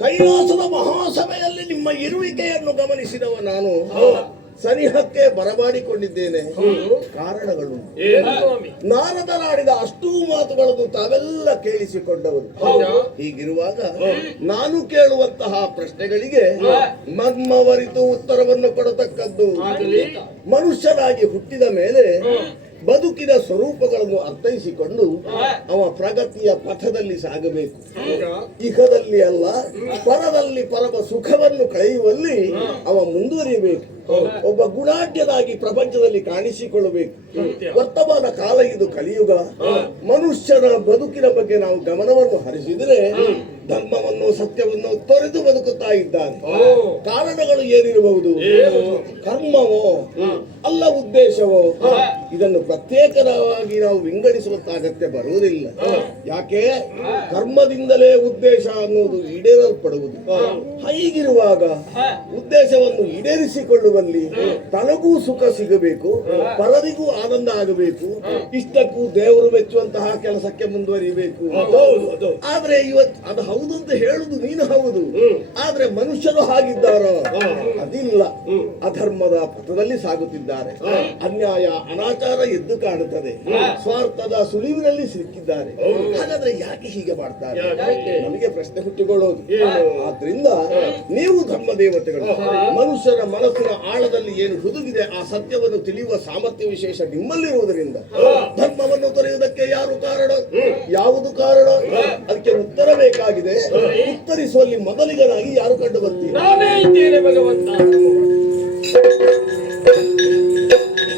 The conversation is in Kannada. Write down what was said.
ಕೈಲಾಸದ ಮಹಾಸಭೆಯಲ್ಲಿ ನಿಮ್ಮ ಇರುವಿಕೆಯನ್ನು ಗಮನಿಸಿದವ ನಾನು ಸನಿಹಕ್ಕೆ ಬರಮಾಡಿಕೊಂಡಿದ್ದೇನೆ. ಕಾರಣಗಳು ನಾರದರಾಡಿದ ಅಷ್ಟೂ ಮಾತುಗಳನ್ನು ತಾವೆಲ್ಲ ಕೇಳಿಸಿಕೊಂಡವರು. ಹೀಗಿರುವಾಗ ನಾನು ಕೇಳುವಂತಹ ಪ್ರಶ್ನೆಗಳಿಗೆ ಮರ್ಮವರಿತು ಉತ್ತರವನ್ನು ಕೊಡತಕ್ಕದ್ದು. ಮನುಷ್ಯನಾಗಿ ಹುಟ್ಟಿದ ಮೇಲೆ ಬದುಕಿನ ಸ್ವರೂಪಗಳನ್ನು ಅರ್ಥೈಸಿಕೊಂಡು ಅವ ಪ್ರಗತಿಯ ಪಥದಲ್ಲಿ ಸಾಗಬೇಕು. ಇಹದಲ್ಲಿ ಅಲ್ಲ, ಪರದಲ್ಲಿ ಪರಮ ಸುಖವನ್ನು ಕಳೆಯುವಲ್ಲಿ ಅವ ಮುಂದುವರಿಯಬೇಕು. ಒಬ್ಬ ಗುಣಾಢ್ಯನಾಗಿ ಪ್ರಪಂಚದಲ್ಲಿ ಕಾಣಿಸಿಕೊಳ್ಳಬೇಕು. ವರ್ತಮಾನ ಕಾಲ ಇದು ಕಲಿಯುಗ. ಮನುಷ್ಯನ ಬದುಕಿನ ಬಗ್ಗೆ ನಾವು ಗಮನವನ್ನು ಹರಿಸಿದರೆ ಧರ್ಮವನ್ನು ಸತ್ಯವನ್ನು ತೊರೆದು ಬದುಕುತ್ತಾ ಇದ್ದಾನೆ. ಕಾರಣಗಳು ಏನಿರಬಹುದು? ಕರ್ಮವೋ ಅಲ್ಲ ಉದ್ದೇಶವೋ? ಇದನ್ನು ಪ್ರತ್ಯೇಕವಾಗಿ ನಾವು ವಿಂಗಡಿಸುವಂತ ಅಗತ್ಯ ಬರುವುದಿಲ್ಲ. ಯಾಕೆ? ಕರ್ಮದಿಂದಲೇ ಉದ್ದೇಶ ಅನ್ನುವುದು ಈಡೇರಲ್ಪಡುವುದು. ಹೀಗಿರುವಾಗ ಉದ್ದೇಶವನ್ನು ಈಡೇರಿಸಿಕೊಳ್ಳುವಲ್ಲಿ ತನಗೂ ಸುಖ ಸಿಗಬೇಕು, ಪರರಿಗೂ ಆನಂದ ಆಗಬೇಕು, ಇಷ್ಟಕ್ಕೂ ದೇವರು ಮೆಚ್ಚುವಂತಹ ಕೆಲಸಕ್ಕೆ ಮುಂದುವರಿಯಬೇಕು. ಆದ್ರೆ ಇವತ್ತು ಅದು ಹೌದು ಅಂತ ಹೇಳುದು ನೀನು ಹೌದು, ಆದ್ರೆ ಮನುಷ್ಯರು ಹಾಗಿದ್ದಾರೋ? ಅದಿಲ್ಲ. ಅಧರ್ಮದ ಪಥದಲ್ಲಿ ಸಾಗುತ್ತಿದ್ದಾರೆ. ಅನ್ಯಾಯ ಅನಾಚಾರ ಎದ್ದು ಕಾಣುತ್ತದೆ. ಸ್ವಾರ್ಥದ ಸುಳಿವಿನಲ್ಲಿ ಸಿಕ್ಕಿದ್ದಾರೆ. ಹಾಗಾದ್ರೆ ಯಾಕೆ ಹೀಗೆ ಮಾಡ್ತಾರೆ? ನಮಗೆ ಪ್ರಶ್ನೆ ಹುಟ್ಟಿಕೊಳ್ಳೋದು. ಆದ್ರಿಂದ ನೀವು ಧರ್ಮ ದೇವತೆಗಳು, ಮನುಷ್ಯರ ಮನಸ್ಸಿನ ಆಳದಲ್ಲಿ ಏನು ಹುದುಗಿದೆ ಆ ಸತ್ಯವನ್ನು ತಿಳಿಯುವ ಸಾಮರ್ಥ್ಯ ವಿಶೇಷ ನಿಮ್ಮಲ್ಲಿರುವುದರಿಂದ ಧರ್ಮವನ್ನು ತೊರೆಯುವುದಕ್ಕೆ ಯಾರು ಕಾರಣ, ಯಾವುದು ಕಾರಣ, ಅದಕ್ಕೆ ಉತ್ತರ ಬೇಕಾಗಿದೆ. ಉತ್ತರಿಸುವಲ್ಲಿ ಮೊದಲಿಗರಾಗಿ ಯಾರು ಕಂಡು ಬರ್ತೀವಿ? ನಾನೇ ಇದ್ದೇನೆ ಭಗವಂತ.